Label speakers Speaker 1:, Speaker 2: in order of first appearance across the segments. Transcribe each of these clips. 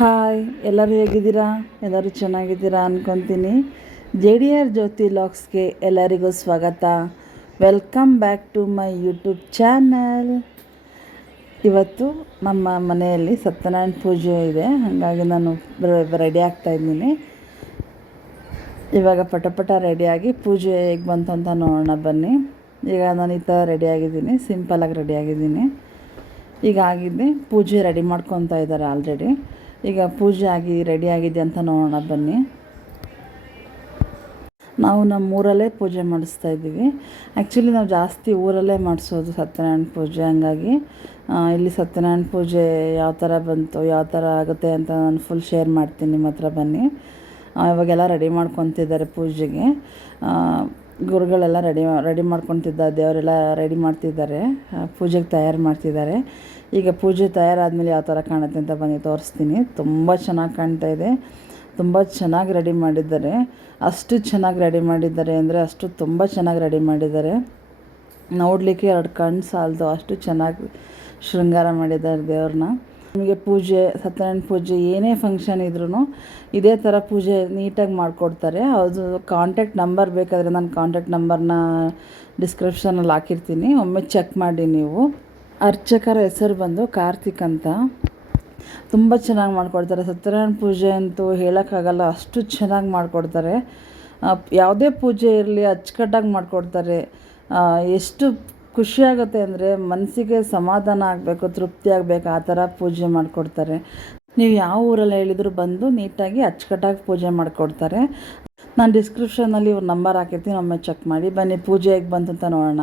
Speaker 1: hi ಎಲ್ಲರೂ ಹೇಗಿದ್ದೀರಾ ಎಲ್ಲರೂ ಚೆನ್ನಾಗಿದ್ದೀರಾ ಅಂದ್ಕೊತೀನಿ ಜೆ ಡಿ ಆರ್ ಜ್ಯೋತಿ ಲಾಕ್ಸ್ಗೆ ಎಲ್ಲರಿಗೂ ಸ್ವಾಗತ welcome back to my YouTube channel ಇವತ್ತು ನಮ್ಮ ಮನೆಯಲ್ಲಿ ಸತ್ಯನಾರಾಯಣ ಪೂಜೆ ಇದೆ ಹಾಗಾಗಿ ನಾನು ರೆಡಿ ಆಗ್ತಾ ಇದ್ದೀನಿ ಇವಾಗ ಪಟಪಟ ರೆಡಿಯಾಗಿ ಪೂಜೆ ಹೇಗೆ ಬಂತು ಅಂತ ನೋಡೋಣ ಬನ್ನಿ ಈಗ ನಾನು ಈ ಥರ ರೆಡಿಯಾಗಿದ್ದೀನಿ ಸಿಂಪಲಾಗಿ ರೆಡಿಯಾಗಿದ್ದೀನಿ ಈಗ ಆಗಿದ್ದೆ ಪೂಜೆ ರೆಡಿ ಮಾಡ್ಕೊತಾ ಇದ್ದಾರೆ ಆಲ್ರೆಡಿ ಈಗ ಪೂಜೆ ಆಗಿ ಆಗಿದೆ ಅಂತ ನೋಡೋಣ ಬನ್ನಿ ನಾವು ನಮ್ಮ ಊರಲ್ಲೇ ಪೂಜೆ ಮಾಡಿಸ್ತಾ ಇದ್ದೀವಿ ಆ್ಯಕ್ಚುಲಿ ನಾವು ಜಾಸ್ತಿ ಊರಲ್ಲೇ ಮಾಡಿಸೋದು ಸತ್ಯನಾರಾಯಣ ಪೂಜೆ ಹಂಗಾಗಿ ಇಲ್ಲಿ ಸತ್ಯನಾರಾಯಣ ಪೂಜೆ ಯಾವ ಥರ ಬಂತು ಯಾವ ಥರ ಆಗುತ್ತೆ ಅಂತ ನಾನು ಫುಲ್ ಶೇರ್ ಮಾಡ್ತೀನಿ ನಿಮ್ಮ ಹತ್ರ ಬನ್ನಿ ಇವಾಗೆಲ್ಲ ರೆಡಿ ಮಾಡ್ಕೊತಿದ್ದಾರೆ ಪೂಜೆಗೆ ಗುರುಗಳೆಲ್ಲ ರೆಡಿ ರೆಡಿ ಮಾಡ್ಕೊತಿದ್ದ ದೇವರೆಲ್ಲ ರೆಡಿ ಮಾಡ್ತಿದ್ದಾರೆ ಪೂಜೆಗೆ ತಯಾರು ಮಾಡ್ತಿದ್ದಾರೆ ಈಗ ಪೂಜೆ ತಯಾರಾದಮೇಲೆ ಯಾವ ಥರ ಕಾಣುತ್ತೆ ಅಂತ ಬಂದು ತೋರಿಸ್ತೀನಿ ತುಂಬ ಚೆನ್ನಾಗಿ ಕಾಣ್ತಾ ಇದೆ ತುಂಬ ಚೆನ್ನಾಗಿ ರೆಡಿ ಮಾಡಿದ್ದಾರೆ ಅಷ್ಟು ಚೆನ್ನಾಗಿ ರೆಡಿ ಮಾಡಿದ್ದಾರೆ ಅಂದರೆ ಅಷ್ಟು ತುಂಬ ಚೆನ್ನಾಗಿ ರೆಡಿ ಮಾಡಿದ್ದಾರೆ ನೋಡಲಿಕ್ಕೆ ಎರಡು ಕಣ್ಣು ಸಾಲದು ಅಷ್ಟು ಚೆನ್ನಾಗಿ ಶೃಂಗಾರ ಮಾಡಿದ್ದಾರೆ ದೇವ್ರನ್ನ ನಿಮಗೆ ಪೂಜೆ ಸತ್ಯನಾರಾಯಣ ಪೂಜೆ ಏನೇ ಫಂಕ್ಷನ್ ಇದ್ರೂ ಇದೇ ಥರ ಪೂಜೆ ನೀಟಾಗಿ ಮಾಡಿಕೊಡ್ತಾರೆ ಅದು ಕಾಂಟ್ಯಾಕ್ಟ್ ನಂಬರ್ ಬೇಕಾದರೆ ನಾನು ಕಾಂಟ್ಯಾಕ್ಟ್ ನಂಬರ್ನ ಡಿಸ್ಕ್ರಿಪ್ಷನಲ್ಲಿ ಹಾಕಿರ್ತೀನಿ ಒಮ್ಮೆ ಚೆಕ್ ಮಾಡಿ ನೀವು ಅರ್ಚಕರ ಹೆಸರು ಬಂದು ಕಾರ್ತಿಕ್ ಅಂತ ತುಂಬ ಚೆನ್ನಾಗಿ ಮಾಡಿಕೊಡ್ತಾರೆ ಸತ್ಯನಾರಾಯಣ ಪೂಜೆ ಅಂತೂ ಹೇಳೋಕ್ಕಾಗಲ್ಲ ಅಷ್ಟು ಚೆನ್ನಾಗಿ ಮಾಡಿಕೊಡ್ತಾರೆ ಯಾವುದೇ ಪೂಜೆ ಇರಲಿ ಅಚ್ಚುಕಟ್ಟಾಗಿ ಮಾಡಿಕೊಡ್ತಾರೆ ಎಷ್ಟು ಖುಷಿಯಾಗುತ್ತೆ ಅಂದರೆ ಮನಸ್ಸಿಗೆ ಸಮಾಧಾನ ಆಗಬೇಕು ತೃಪ್ತಿ ಆಗಬೇಕು ಆ ಥರ ಪೂಜೆ ಮಾಡಿಕೊಡ್ತಾರೆ ನೀವು ಯಾವ ಊರಲ್ಲಿ ಹೇಳಿದರೂ ಬಂದು ನೀಟಾಗಿ ಅಚ್ಚುಕಟ್ಟಾಗಿ ಪೂಜೆ ಮಾಡಿಕೊಡ್ತಾರೆ ನಾನು ಡಿಸ್ಕ್ರಿಪ್ಷನಲ್ಲಿ ಇವ್ರ ನಂಬರ್ ಹಾಕಿರ್ತೀನಿ ಒಮ್ಮೆ ಚೆಕ್ ಮಾಡಿ ಬನ್ನಿ ಪೂಜೆಗೆ ಹೇಗೆ ಬಂತು ಅಂತ ನೋಡೋಣ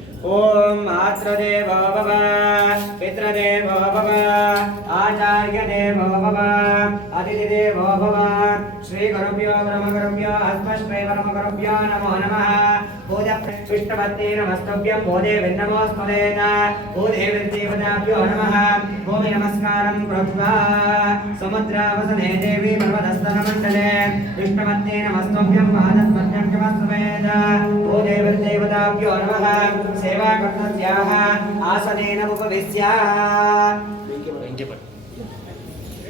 Speaker 2: ఓం మాతృదేవో
Speaker 3: భవ పితృదేవో భవ ఆచార్యదేవో భవ అతిథిదేవో భవ
Speaker 2: श्रीगुरुभ्यो ब्रह्मगुरुभ्यो अस्मश्वे ब्रह्मगुरुभ्यो नमो नमः
Speaker 3: पूजपृष्टवत्ते नमस्तभ्यं बोधे विन्नमोऽस्मदेन बोधेर्देवताभ्यो नमः भूमि नमस्कारं कृत्वा समुद्रावसने देवी पर्वतस्तनमण्डले विष्णवत्ते नमस्तभ्यं पादत्पर्यङ्कमस्तवेद बोधेर्देवताभ्यो नमः सेवाकर्तस्याः आसनेन उपविश्य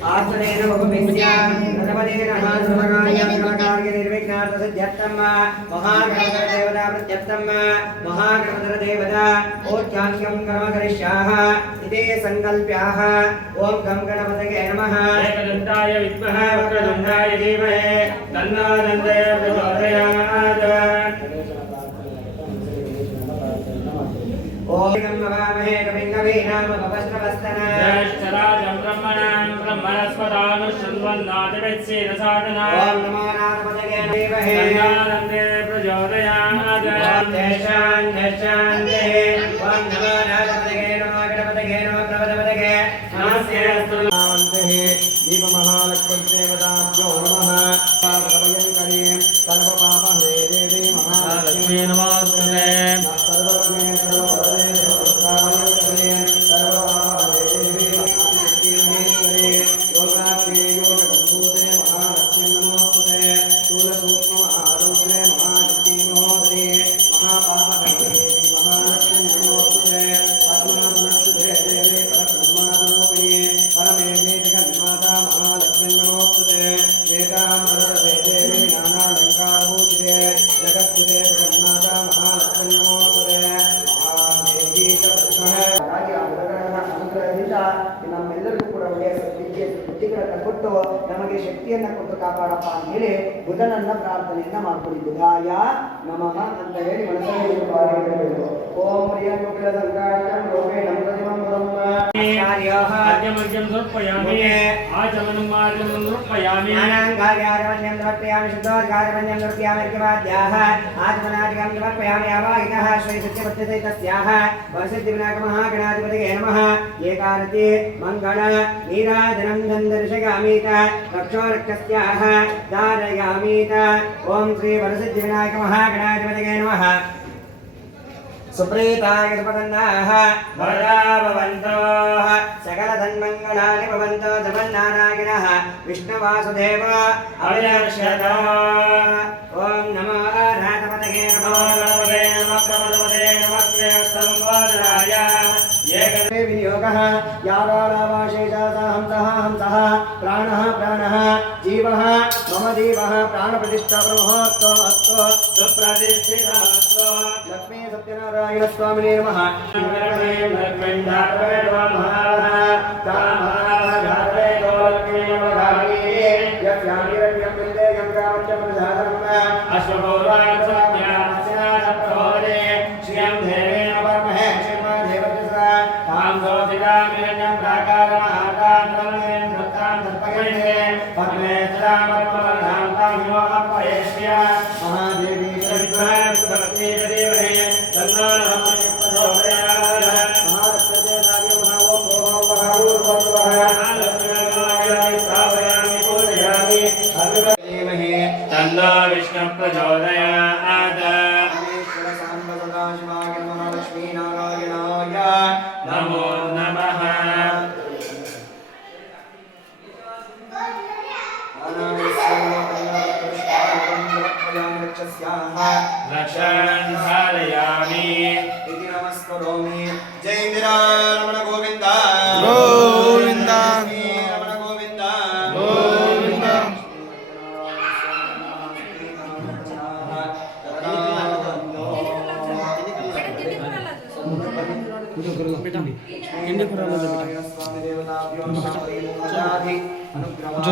Speaker 3: ఆత్మనేన ఉపమిశ్యామదేన నిర్విఘ్నార్థసిద్ధ్యర్థమ్మ మహాగ్రహదర దేవత ప్రత్యర్థమ్మ మహాగ్రహదర దేవత ఓచ్చాఖ్యం కర్మకరిష్యాః ఇదే సంకల్ప్యాః ఓం గం గణపతయే నమః ఏకదంతాయ విద్మహ వక్రదంతాయ ధీమహి తన్నో దంతయ ప్రచోదయాత్ ఓం నమః మహే కవింగవే నామ
Speaker 2: వస్త్రవస్తన జయ శరాజం బ్రహ్మణాం वनस्पदानु शृण्वन्नादिवत्सेदसाधनान्दे प्रचोदयात्
Speaker 4: शान्ते दीपमहालक्ष्मीदेवताभ्यो नमः सर्वपापहरे देवी महालक्ष्मी नमः ದೇವರ ಕೊಟ್ಟು ನಮಗೆ ಶಕ್ತಿಯನ್ನ ಕೊಟ್ಟು ಕಾಪಾಡಪ್ಪ ಹೇಳಿ ಬುಧನನ್ನ ಪ್ರಾರ್ಥನೆಯನ್ನ ಮಾಡ್ಕೊಳ್ಳಿ ಬುಧಾಯ ನಮಃ ಅಂತ ಹೇಳಿ ಮನಸ್ಸಲ್ಲಿ ಹೇಳಬೇಕು ಓಂ ಪ್ರಿಯ ಕುಪಿಲ ಸಂಕಾಷ್ಟಂ ಲೋಕೆ ನಮ್ರಜಮಂ ಬ್ರಹ್ಮ
Speaker 3: ಆದ್ಯಮರ್ಜಂ
Speaker 2: ಸಮರ್ಪಯಾಮಿ ಆಚಮನಂ ಮಾರ್ಗಂ ಸಮರ್ಪಯಾಮಿ ನಾನಾಂ
Speaker 3: ಕಾರ್ಯಾರವಣ್ಯಂ ಸಮರ್ಪಯಾಮಿ ಶುದ್ಧೋದ್ಗಾರವಣ್ಯಂ ಸಮರ್ಪಯಾಮಿ ಅರ್ಕವಾದ್ಯಾಃ ಆತ್ಮನಾಟಿಕಂ ಸಮರ್ಪಯಾಮಿ ಯಾವಾಗಿನಃ ಶ್ರೀ ಸತ್ಯಪತ್ಯತೆ ತಸ್ಯಾಃ ವರಸಿದ್ಧಿ ವಿನಾಯಕ ಮಹಾಗಣಾಧಿಪತಿಗೆ ನಮಃ ಏಕಾರತಿ ಮಂಗಳ ನೀರಾಜನಂ ಧಂದರ್ಶಗ ಅಮಿತ ರಕ್ಷೋ ರಕ್ಷಸ್ಯಾಹ ಧಾರಯಾ నమామీత ఓం శ్రీ వరసిద్ధి వినాయక మహాగణాధిపతికే నమ సుప్రీతాయ సుపదన్నాః వరదా భవంతో సకల సన్మంగళాని
Speaker 2: భవంతో సమన్నారాయణः విష్ణువాసుదేవ అభిలక్షత ఓం
Speaker 3: నమో రాధపతకే నమో నమో నమో నమో నమో నమో నమో నమో నమో विनियोगः यावारावाशेषाहंसः हंसः प्राणः प्राणः जीवः मम जीवः प्राणप्रतिष्ठा प्रमहोऽस्तु अस्तु
Speaker 2: सुप्रतिष्ठितमस्तु
Speaker 3: लक्ष्मी सत्यनारायणस्वामिने नमः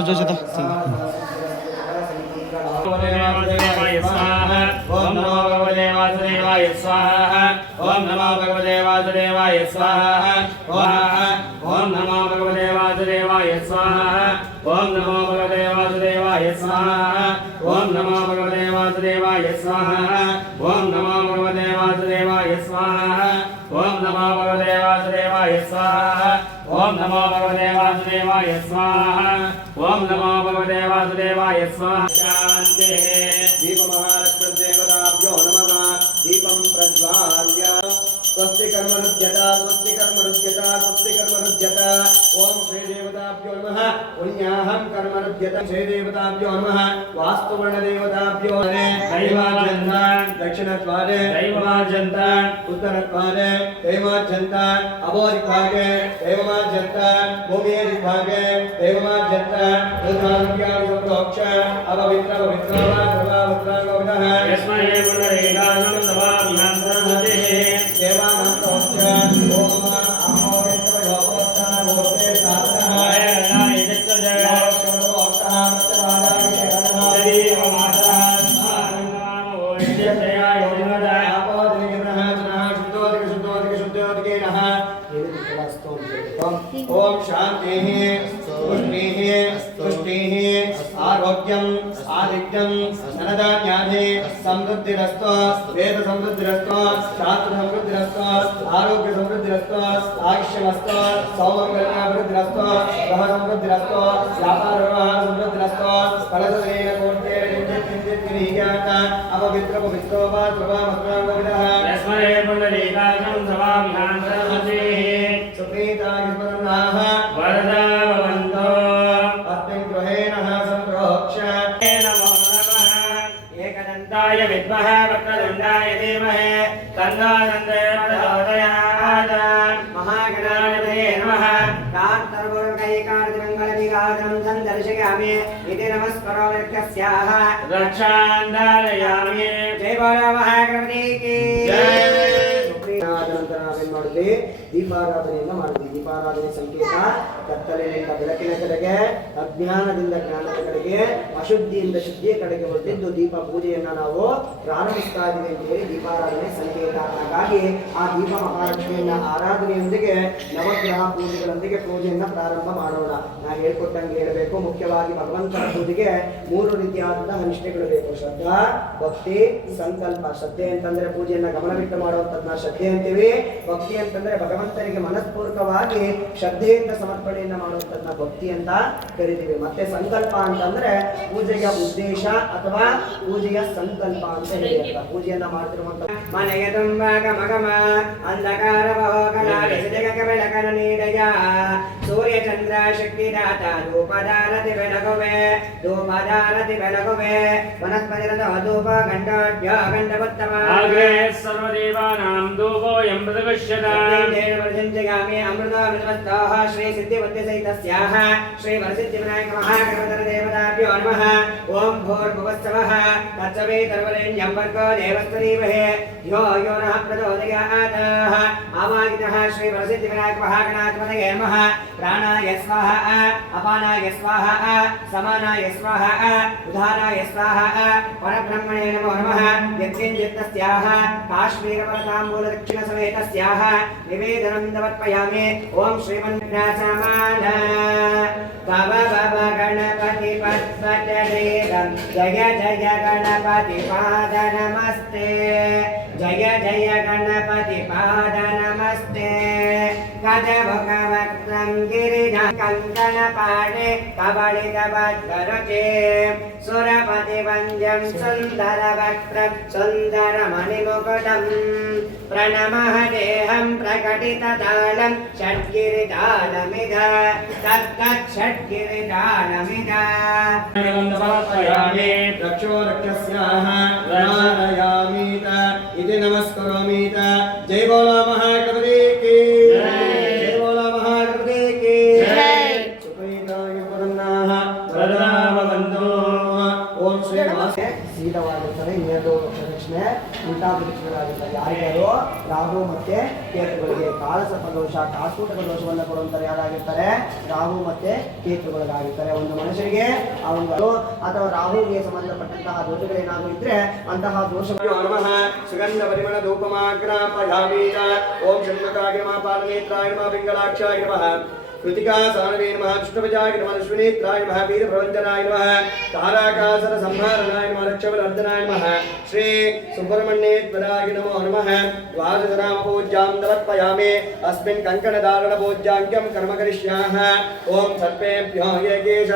Speaker 3: చూసేద్దాం ఓం
Speaker 2: నమో భగవదే వాసుదేవాయ
Speaker 3: స్వాహ ఓం నమో భగవదే వాసుదేవాయ
Speaker 2: స్వాహ ఓం నమో భగవదే
Speaker 3: వాసుదేవాయ స్వాహ ఓం నమో
Speaker 5: భగవదే
Speaker 3: వాసుదేవాయ స్వాహ
Speaker 5: ఓం
Speaker 3: నమో భగవదే వాసుదేవాయ
Speaker 2: స్వాహ ఓం నమో భగవదే వాసుదేవాయ స్వాహ ఓం నమో భగవదే వాసుదేవాయ స్వాహ స్వాహ ओम नमो भगवते वासुदेवाय स्वाहान्ते
Speaker 3: दीपमहालक्ष्मीदेवताभ्यो नमः दीपं प्रज्वाल्य स्वस्ति कर्म रुद्यता स्वस्ति
Speaker 2: कर्म
Speaker 3: रुद्यता स्वस्ति कर्म रुद्यता ओम श्री देवताभ्यो नमः पुण्याहं कर्म रुद्यता श्री देवताभ्यो नमः वास्तुवर्ण देवताभ्यो भूमिये Santiago, Doccia, Abba Vitra, Abba Vitra, धनधान्याधि समृद्धिरस्तु वेद समृद्धिरस्तु शास्त्र समृद्धिरस्तु आरोग्य समृद्धिरस्तु
Speaker 2: आयुष्यमस्तु सौमङ्गलाभिवृद्धिरस्तु गृह
Speaker 3: समृद्धिरस्तु व्यापार
Speaker 2: व्यवहार समृद्धिरस्तु
Speaker 3: फलसदेन कोट्येन किञ्चित्
Speaker 2: किञ्चित् गृहीयात अपवित्र पवित्रोपा कृपा मत्राङ्गविदः यस्मरे पुण्डरीकाशं सभामिहान्तरमजेः
Speaker 3: सुप्रीतायुष्मन्नाः రుద్రాయ విద్మహ వక్రదండాయ ధీమహే తన్నానందోదయాద
Speaker 2: మహాగణాధిపతే నమః
Speaker 3: రాత్రపురకైకారతిమంగళవిరాజనం సందర్శయామి ఇది నమస్కరో
Speaker 2: వ్యక్తస్యాః
Speaker 3: రక్షాందారయామి జై బాల మహాగణపతికి జై ದೀಪಾರಾಧನೆ ಸಂಕೇತ ಕತ್ತಲೆಯಿಂದ ಬೆಳಕಿನ ಕಡೆಗೆ ಅಜ್ಞಾನದಿಂದ ಜ್ಞಾನದ ಕಡೆಗೆ ಅಶುದ್ಧಿಯಿಂದ ಶುದ್ಧಿಯ ಕಡೆಗೆ ಹೊರಟಿದ್ದು ದೀಪ ಪೂಜೆಯನ್ನ ನಾವು ಪ್ರಾರಂಭಿಸ್ತಾ ಇದ್ದೀವಿ ಅಂತ ಹೇಳಿ ದೀಪಾರಾಧನೆ ಸಂಕೇತ ಹಾಗಾಗಿ ಆ ದೀಪ ಮಹಾಲಕ್ಷ್ಮಿಯನ್ನ ಆರಾಧನೆಯೊಂದಿಗೆ ನವಗ್ರಹ ಪೂಜೆಗಳೊಂದಿಗೆ ಪೂಜೆಯನ್ನ ಪ್ರಾರಂಭ ಮಾಡೋಣ ನಾ ಹೇಳ್ಕೊಟ್ಟಂಗೆ ಹೇಳಬೇಕು ಮುಖ್ಯವಾಗಿ ಭಗವಂತನ ಪೂಜೆಗೆ ಮೂರು ರೀತಿಯಾದಂತಹ ನಿಷ್ಠೆಗಳು ಬೇಕು ಶ್ರದ್ಧಾ ಭಕ್ತಿ ಸಂಕಲ್ಪ ಶ್ರದ್ಧೆ ಅಂತಂದ್ರೆ ಪೂಜೆಯನ್ನ ಗಮನವಿಟ್ಟು ನಾ ಶ್ರದ್ಧೆ ಅಂತೀವಿ ಭಕ್ತಿ ಅಂತಂದ್ರೆ ಭಗವಂತನಿಗೆ ಮನಸ್ಪೂರ್ವಕವಾಗಿ
Speaker 6: ಹಾಗೆ ಶ್ರದ್ಧೆಯಿಂದ ಸಮರ್ಪಣೆಯನ್ನು ಮಾಡುವಂಥದ್ದನ್ನ ಭಕ್ತಿ ಅಂತ ಕರಿತೀವಿ ಮತ್ತೆ ಸಂಕಲ್ಪ ಅಂತಂದ್ರೆ ಪೂಜೆಯ ಉದ್ದೇಶ ಅಥವಾ ಪೂಜೆಯ ಸಂಕಲ್ಪ ಅಂತ ಹೇಳಿರ್ತಾರೆ ಪೂಜೆಯನ್ನ ಮಾಡ್ತಿರುವಂತ
Speaker 2: ಮನೆಯ ತುಂಬ ಗಮಗಮ ಅಂಧಕಾರ ಬೆಳಕನ ಸೂರ್ಯ ಚಂದ್ರ ಶಕ್ತಿ ದಾತ ಧೂಪದಾರತಿ ಬೆಳಗುವೆ ಧೂಪದಾರತಿ ಬೆಳಗುವೆ ವನಸ್ಪತಿ ಧೂಪ ಗಂಡ ಗಂಡ ಸರ್ವದೇವಾನಾಂ ಧೂಪೋ यं प्रतिपश्यतामे अमृतामृतवत्ताः श्रीसिद्धिवद्यसहितस्याः श्रीवरसिद्धिविनायकमहाकर्मतनदेवताभ्यो नमः ॐ भूर्भुवत्सवः तत्सवे तर्वरेण्यं वर्गो देवस्तरीवहे यो यो नः प्रचोदयाताः आवागितः श्रीवरसिद्धिविनायकमहागणात्मनये नमः प्राणाय स्वाहा अपानाय स्वाहा समानाय स्वाहा उदानाय स्वाहा परब्रह्मणे नमो नमः यत्किञ्चित् तस्याः काश्मीरफलताम्बूलदक्षिण समेतस्याः निवेदनं समर्पयामि ॐ श्रीमन्नासमान तव भव गणपति पद्मचरेदं जय जय गणपति पाद नमस्ते जय जय गणपति पाद नमस्ते कदमुखवक्त्रं गिरिजकङ्कणपाणे कबलितवद्गरुचे सुरपतिवन्द्यं सुन्दरवक्त्रसुन्दरमणिमुकुटं प्रणमः देहं प्रकटिततालं षड्गिरितालमिद तद्गच्छड्गिरितालमिद
Speaker 4: समर्पयामि
Speaker 3: दक्षो रक्षस्याः इति
Speaker 6: नमस्करोमि ಯಾರಿಗಾರು ರಾಹು ಮತ್ತೆ ಕೇತುಗಳಿಗೆ ಕಾಳಸ ದೋಷ ಕಾಸ್ಕೂಟಕ ದೋಷವನ್ನು ಕೊಡುವಂತಾರೆ ಯಾರಾಗಿರ್ತಾರೆ ರಾಹು ಮತ್ತೆ ಕೇತುಗಳಿಗಾಗಿರ್ತಾರೆ ಒಂದು ಮನುಷ್ಯರಿಗೆ ಆ ಒಂದು ಅಥವಾ ರಾಹುಗೆ ಸಂಬಂಧಪಟ್ಟಂತಹ ದೋಷಗಳೇನಾದರೂ ಇದ್ರೆ ಅಂತಹ
Speaker 3: ದೋಷ ಸುಗಂಧ ಪರಿಮಳ ಧೂಪಮಾಗ್ರಾಮೀರ ಓಂ ಷಣ್ಮುಖಾಯ ಮಾ ಪಾಲನೇತ್ರಾಯ ಮಾ ಆಗಿರ್ಮ कृतिका सानवे नमः विष्णुपजाय नमः त्राय नमः वीरभवन्दनाय नमः ताराकासर संहारणाय नमः अर्धनाय नमः श्री सुब्रह्मण्येश्वराय नमो नमः द्वादशनाम पूज्यां तवत्पयामि अस्मिन् कङ्कणधारण पूज्याङ्गं कर्म करिष्यामः ॐ सर्पेभ्यो ये केश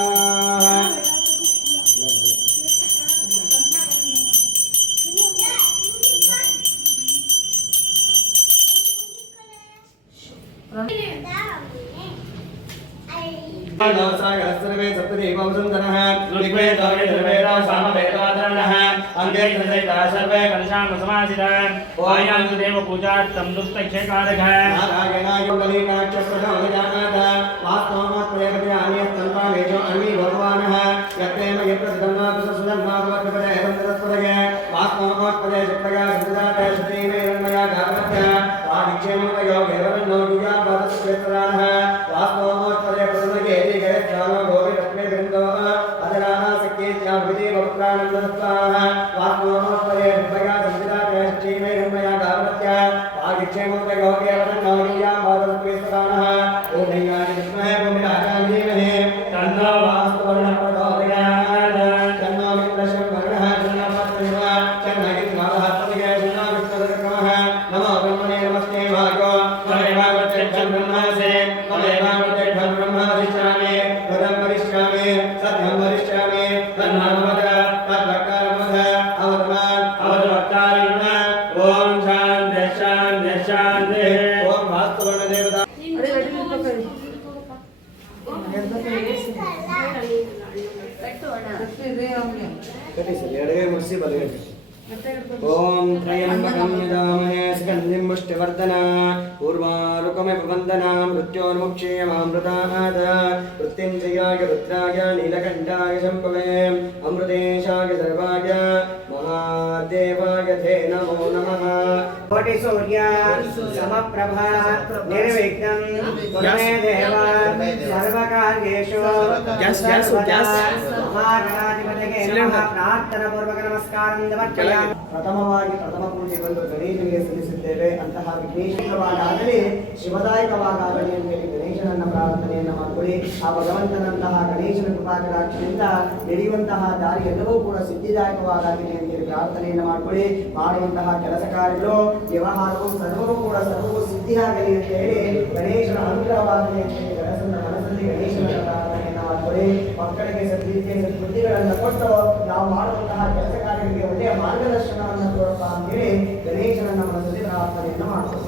Speaker 3: सर्वे सप्तदीपवसुन्दरः ऋग्वेदवेदाशामवेदाधरणः अङ्गे कृतैता सर्वे
Speaker 4: कलशानुसमासितः वायानुदेव पूजार्थं दुस्तक्षेकारः
Speaker 3: नारायणायोगलीनाक्षप्रजानजानाथ वास्तवमात्मयकति आनीयस्तन्वानेजो अमी भगवानः यत्तेम यत्प्रसुधन्मातुवत्पदेवन्तत्पदये वास्तवमात्मदे शक्तया सञ्जाते शतीमेरन्मया गातवत्य आदिक्षेमतया que
Speaker 4: त्वमेववन्दना मृत्योन्मुक्षेयमामृताद वृत्तिञ्जयाय रुद्राय
Speaker 3: नीलकण्ठाय शम्भवे अमृतेशाय सर्वाय ಕೋಟಿಸೂರ್ಯ ಸಮಪ್ರಭಾ ನಿರ್ವಿಘ್ನಂ ದೇವ ಸರ್ವಕಾರ್ಯೇಷು ಪ್ರಾರ್ಥನಾ ಪೂರ್ವಕ ನಮಸ್ಕಾರಂ ಪ್ರಥಮವಾಗಿ ಪ್ರಥಮ ಪೂಜೆ ಬಂದು ಗಣೇಶನಿಗೆ ಸಲ್ಲಿಸುತ್ತೇವೆ ಅಂತಹ ವಿಶೇಷವಾಗಾಗಲಿ ಶಿವದಾಯಕವಾದ ಅಂತ ಹೇಳಿ ಗಣೇಶನನ್ನ ಪ್ರಾರ್ಥನೆಯನ್ನು ಮಾಡಿಕೊಳ್ಳಿ ಆ ಭಗವಂತನಂತಹ ಗಣೇಶನ ಕೃಪಾಕರಾಕ್ಷಿಯಿಂದ ನಡೆಯುವಂತಹ ದಾರಿ ಎಲ್ಲವೂ ಕೂಡ ಸಿದ್ಧಿದಾಯಕವಾದಾಗಲಿ ಅಂತ ಹೇಳಿ ಪ್ರಾರ್ಥನೆಯನ್ನು ಮಾಡಿಕೊಳ್ಳಿ ಮಾಡುವಂತಹ ಕೆಲಸ ಕಾರ್ಯಗಳು ವ್ಯವಹಾರವು ಸರ್ವವೂ ಕೂಡ ಸರ್ವವು ಸಿದ್ಧಿಯಾಗಲಿ ಅಂತ ಹೇಳಿ ಗಣೇಶನ ಅನುಗ್ರಹವಾಗಲಿ ಅಂತ ಹೇಳಿ ಗಣೇಶನ ಮನಸ್ಸಲ್ಲಿ ಗಣೇಶನ ಕೊಡಿ ಮಕ್ಕಳಿಗೆ ಸದ್ಯಕ್ಕೆ ಸದ್ಬುದ್ಧಿಗಳನ್ನು ಕೊಟ್ಟು ನಾವು ಮಾಡುವಂತಹ ಕೆಲಸ ಕಾರ್ಯಗಳಿಗೆ ಒಳ್ಳೆಯ ಮಾರ್ಗದರ್ಶನವನ್ನು ಕೊಡಪ್ಪ ಹೇಳಿ ಗಣೇಶನನ್ನ ಮನಸ್ಸಲ್ಲಿ ಪ್ರಾರ್ಥನೆಯನ್ನು ಮಾಡ್ತೀವಿ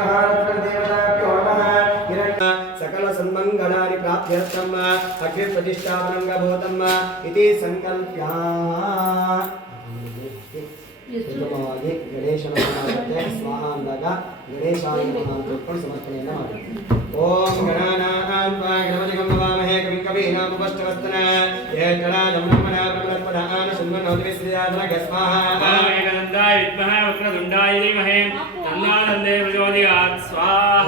Speaker 3: అభ్యర్థమ్మ అగ్ని ప్రతిష్టాపనంగా భూతమ్మ ఇది సంకల్ప్యా ಉತ್ತಮವಾಗಿ ಗಣೇಶನ ಮತ್ತೆ ಸ್ವಾಹ ಅಂದಾಗ ಗಣೇಶಾಯ ನಮಃ ಅಂತ ತಿಳ್ಕೊಂಡು ಸಮರ್ಪಣೆಯನ್ನ ಮಾಡಿ ಓಂ ಗಣಾನಾಂ ತ್ವಾ ಗಣಪತಿ ಗಂಭವಾಮಹೇ ಕವಿಂ ಕವೀನಾಂ ಉಪಷ್ಟವಸ್ತನ ಏಕರಾಜಂ ಬ್ರಹ್ಮಣ ಬ್ರಹ್ಮಣಸ್ಪದಾನ ಸುಂದರ ನೌತಿವಿಸ್ತ್ರಿಯಾದನ ಗಸ್ವಾಹ ಏಕದಂದಾಯ ವಿದ್ಮಹೇ ವಕ್ರದುಂಡಾಯ ಧೀಮಹೇ ತನ್ನಾನಂದೇ ಪ್ರಚೋದಯಾತ್ ಸ್ವಾಹ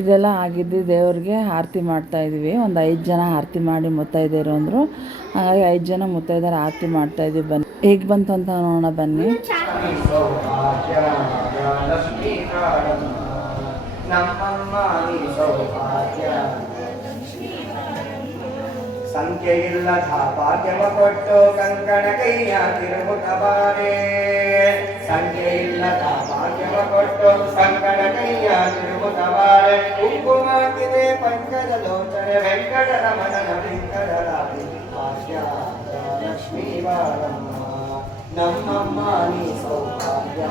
Speaker 1: ಇದೆಲ್ಲ ಆಗಿದ್ದು ದೇವ್ರಿಗೆ ಆರತಿ ಮಾಡ್ತಾ ಮಾಡ್ತಾಯಿದ್ವಿ ಒಂದು ಐದು ಜನ ಆರತಿ ಮಾಡಿ ಮುತ್ತೈದೆಯರು ಅಂದರು ಹಾಗಾಗಿ ಐದು ಜನ ಮುತ್ತೈದೆಯರು ಆರತಿ ಮಾಡ್ತಾಯಿದ್ವಿ ಬನ್ನಿ ಹೇಗೆ ಬಂತು ಅಂತ ನೋಡೋಣ ಬನ್ನಿ
Speaker 3: ಕೊಟ್ಟು ಕಂಕಣ ಕೈಯ ಸಂಖ್ಯೆಯಿಲ್ಲದ ಭಾಗ್ಯವ ಕೊಟ್ಟು ಸಂಕಟ ಕೈಯ ತಿರುಗುತ್ತವಾರೆ ಕುಂಕುಮಾತಿದೆ ಪಂಕಜ ಲೋಚನೆ ವೆಂಕಟ ರಮಣನ ವೆಂಕಟ ರಾಧಿ ಭಾಗ್ಯ ಲಕ್ಷ್ಮೀ ಬಾರಮ್ಮ ನಮ್ಮಮ್ಮ ನೀ ಸೌಭಾಗ್ಯ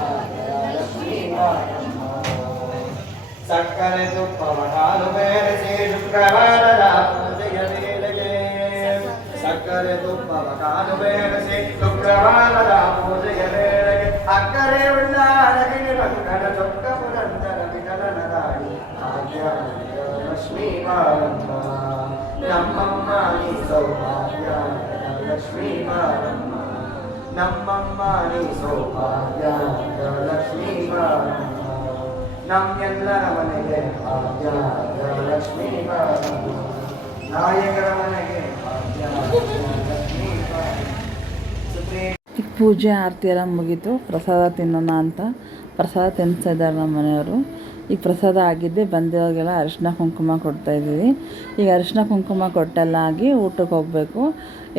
Speaker 3: ಲಕ್ಷ್ಮೀ ಬಾರಮ್ಮ ಸಕ್ಕರೆ ತುಪ್ಪವ ಹಾಲು ಬೆರೆಸಿ ಶುಕ್ರವಾರದ ಪೂಜೆಯ ವೇಳೆಗೆ ಸಕ್ಕರೆ ತುಪ್ಪವ ಹಾಲು ಬೆರೆಸಿ ಶುಕ್ರವಾರದ ಪೂಜೆಯ ವೇಳೆಗೆ అక్కరే ఉన్న అరవిని రంగన చొక్క పురందర వికలన రాణి లక్ష్మీ మారమ్మ నమ్మమ్మ నీ సౌభాగ్య లక్ష్మీ మారమ్మ నమ్మమ్మ నీ సౌభాగ్య లక్ష్మీ మారమ్మ ನಮ್ಮೆಲ್ಲರ ಮನೆಗೆ ಭಾಗ್ಯ ಲಕ್ಷ್ಮೀ ನಾಯಕರ ಮನೆಗೆ ಭಾಗ್ಯ
Speaker 1: ಪೂಜೆ ಆರತಿ ಎಲ್ಲ ಮುಗೀತು ಪ್ರಸಾದ ತಿನ್ನೋಣ ಅಂತ ಪ್ರಸಾದ ತಿನ್ನಿಸ್ತಾ ಇದ್ದಾರೆ ನಮ್ಮ ಮನೆಯವರು ಈಗ ಪ್ರಸಾದ ಆಗಿದ್ದೆ ಬಂದಿರೋಗೆಲ್ಲ ಅರಿಶಿನ ಕುಂಕುಮ ಕೊಡ್ತಾಯಿದ್ದೀವಿ ಈಗ ಅರಿಶಿನ ಕುಂಕುಮ ಕೊಟ್ಟೆಲ್ಲ ಆಗಿ ಊಟಕ್ಕೆ ಹೋಗಬೇಕು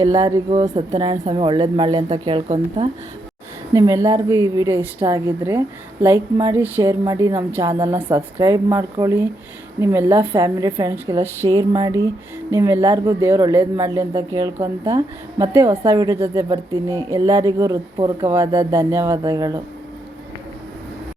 Speaker 1: ಎಲ್ಲರಿಗೂ ಸತ್ಯನಾರಾಯಣ ಸ್ವಾಮಿ ಒಳ್ಳೇದು ಮಾಡಲಿ ಅಂತ ಕೇಳ್ಕೊತ ನಿಮ್ಮೆಲ್ಲರಿಗೂ ಈ ವಿಡಿಯೋ ಇಷ್ಟ ಆಗಿದ್ದರೆ ಲೈಕ್ ಮಾಡಿ ಶೇರ್ ಮಾಡಿ ನಮ್ಮ ಚಾನಲ್ನ ಸಬ್ಸ್ಕ್ರೈಬ್ ಮಾಡ್ಕೊಳ್ಳಿ ನಿಮ್ಮೆಲ್ಲ ಫ್ಯಾಮಿಲಿ ಫ್ರೆಂಡ್ಸ್ಗೆಲ್ಲ ಶೇರ್ ಮಾಡಿ ನಿಮ್ಮೆಲ್ಲರಿಗೂ ದೇವ್ರು ಒಳ್ಳೇದು ಮಾಡಲಿ ಅಂತ ಕೇಳ್ಕೊತ ಮತ್ತೆ ಹೊಸ ವಿಡಿಯೋ ಜೊತೆ ಬರ್ತೀನಿ ಎಲ್ಲರಿಗೂ ಹೃತ್ಪೂರ್ವಕವಾದ ಧನ್ಯವಾದಗಳು